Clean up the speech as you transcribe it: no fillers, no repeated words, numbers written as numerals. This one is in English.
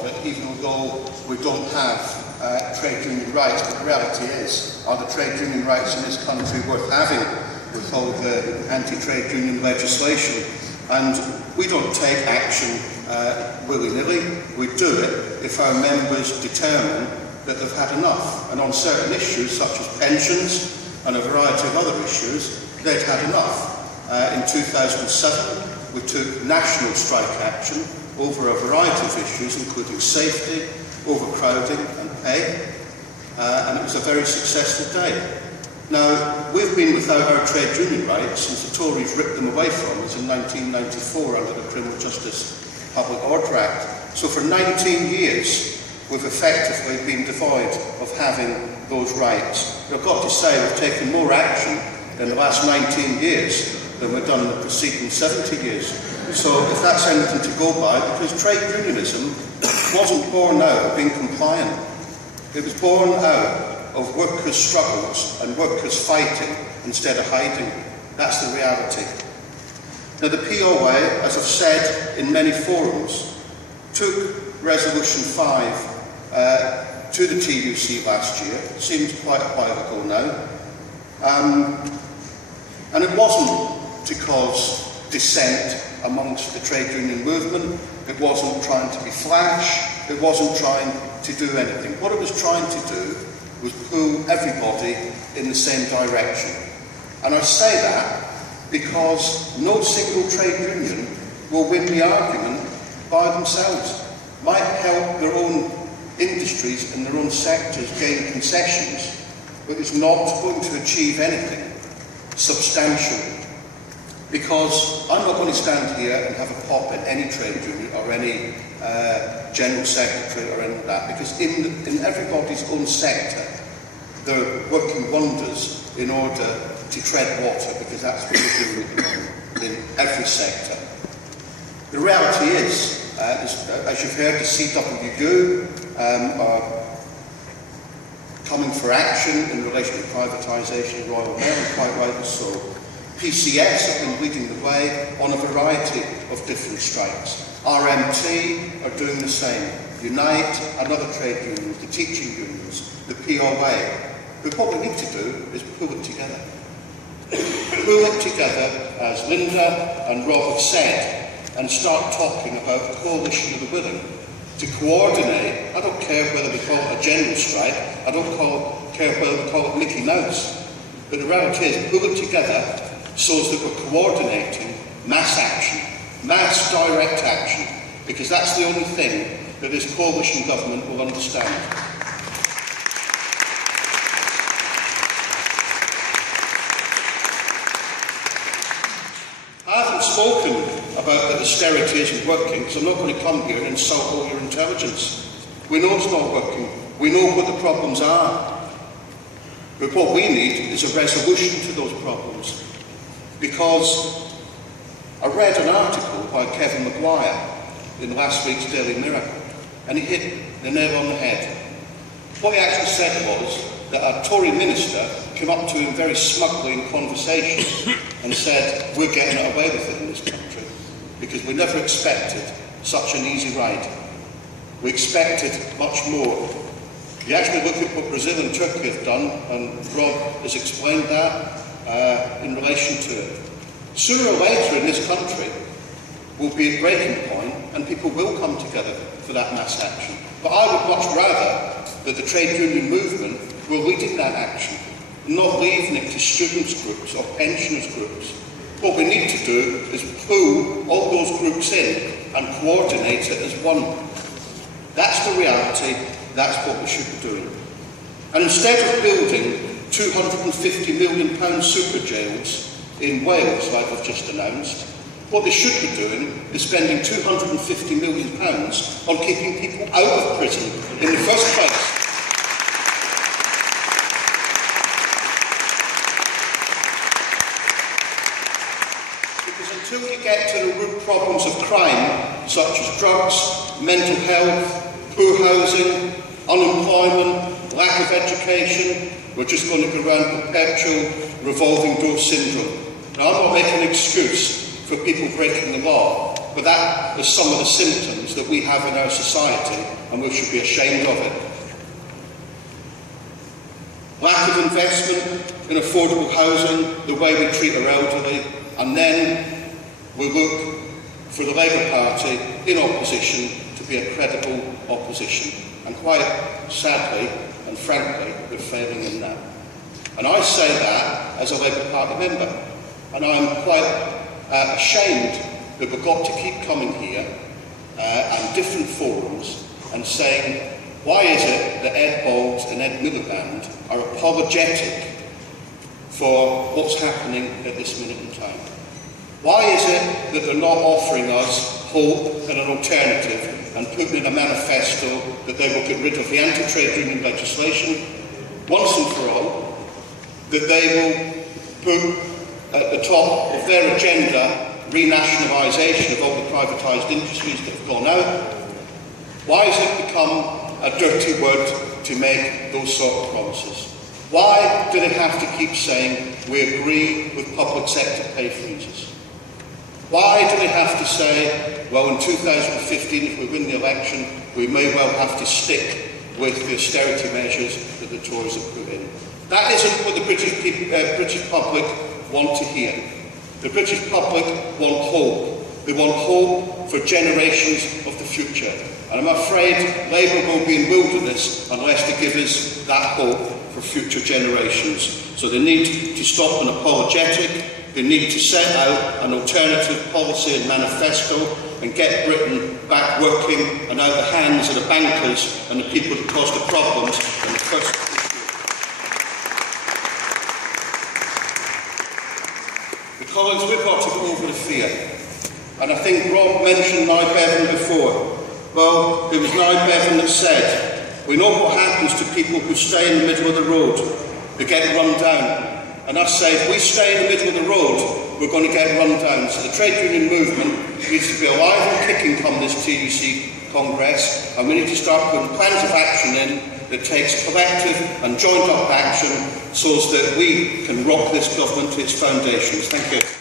of it, even though we don't have trade union rights. But the reality is, are the trade union rights in this country worth having with all the anti-trade union legislation? And we don't take action willy-nilly. We do it if our members determine that they've had enough. And on certain issues, such as pensions and a variety of other issues, they'd had enough. In 2007, we took national strike action over a variety of issues, including safety, overcrowding and pay, and it was a very successful day. Now, we've been without our trade union rights since the Tories ripped them away from us in 1994 under the Criminal Justice Public Order Act. So for 19 years, we've effectively been devoid of having those rights. I've got to say, we've taken more action in the last 19 years than we've done in the preceding 70 years. So if that's anything to go by, because trade unionism wasn't born out of being compliant. It was born out of workers' struggles and workers fighting instead of hiding. That's the reality. Now the POA, as I've said in many forums, took Resolution 5 to the TUC last year. It seems quite a while ago now. And it wasn't to cause dissent amongst the trade union movement. It wasn't trying to be flash. It wasn't trying to do anything. What it was trying to do was pull everybody in the same direction. And I say that because no single trade union will win the argument by themselves. Might help their own industries and their own sectors gain concessions, but it's not going to achieve anything substantial. Because I'm not going to stand here and have a pop at any trade union or any general secretary or any of that, because in everybody's own sector, they're working wonders in order to tread water, because that's what they're doing in every sector. The reality is, as you've heard, the CWU are coming for action in relation to privatisation of Royal Mail, and quite rightly so. PCS have been leading the way on a variety of different strikes. RMT are doing the same. Unite and other trade unions, the teaching unions, the POA. But what we need to do is pull it together. Pull it together, as Linda and Rob have said, and start talking about a coalition of the willing to coordinate. I don't care whether we call it a general strike, I don't care whether we call it Mickey Mouse, but the reality is pull it together so that we're coordinating mass action, mass direct action, because that's the only thing that this coalition government will understand. I haven't spoken about that austerity isn't working, because I'm not going to come here and insult all your intelligence. We know it's not working. We know what the problems are. But what we need is a resolution to those problems. Because I read an article by Kevin Maguire in last week's Daily Mirror, and he hit the nail on the head. What he actually said was that a Tory minister came up to him very smugly in conversation and said, "We're getting it away with it in this country, because we never expected such an easy ride. We expected much more." You actually look at what Brazil and Turkey have done, and Rob has explained that in relation to it. Sooner or later in this country will be a breaking point, and people will come together for that mass action. But I would much rather that the trade union movement were leading that action, not leaving it to students' groups or pensioners' groups. What we need to do is pull all those groups in and coordinate it as one. That's the reality, that's what we should be doing. And instead of building £250 million super jails in Wales, like we've just announced, what they should be doing is spending £250 million on keeping people out of prison in the first place. Because until you get to the root problems of crime, such as drugs, mental health, poor housing, unemployment, lack of education, we're just going to go around perpetual revolving door syndrome. Now, I'm not making an excuse for people breaking the law, but that is some of the symptoms that we have in our society, and we should be ashamed of it. Lack of investment in affordable housing, the way we treat our elderly, and then we look for the Labour Party in opposition to be a credible opposition. And quite sadly and frankly, we're failing in that. And I say that as a Labour Party member. And I'm quite ashamed that we've got to keep coming here and different forums and saying, why is it that Ed Balls and Ed Miliband are apologetic for what's happening at this minute in time? Why is it that they're not offering us hope and an alternative and putting in a manifesto that they will get rid of the anti-trade union legislation once and for all, that they will put at the top of their agenda renationalisation of all the privatised industries that have gone out? Why has it become a dirty word to make those sort of promises? Why do they have to keep saying we agree with public sector pay freezes? Why do they have to say, well, in 2015, if we win the election, we may well have to stick with the austerity measures that the Tories have put in? That isn't what the British public want to hear. The British public want hope. They want hope for generations of the future. And I'm afraid Labour will be in wilderness unless they give us that hope for future generations. So they need to stop being apologetic. They need to set out an alternative policy and manifesto and get Britain back working and out of the hands of the bankers and the people that caused the problems in the first place. Colleagues, we've got to get over the fear. And I think Rob mentioned Nye Bevan before. Well, it was Nye Bevan that said, we know what happens to people who stay in the middle of the road. They get run down. And I say, if we stay in the middle of the road, we're going to get run down. So the trade union movement needs to be alive and kicking come this TUC Congress, and we need to start putting plans of action in that takes collective and joined up action so that we can rock this government to its foundations. Thank you.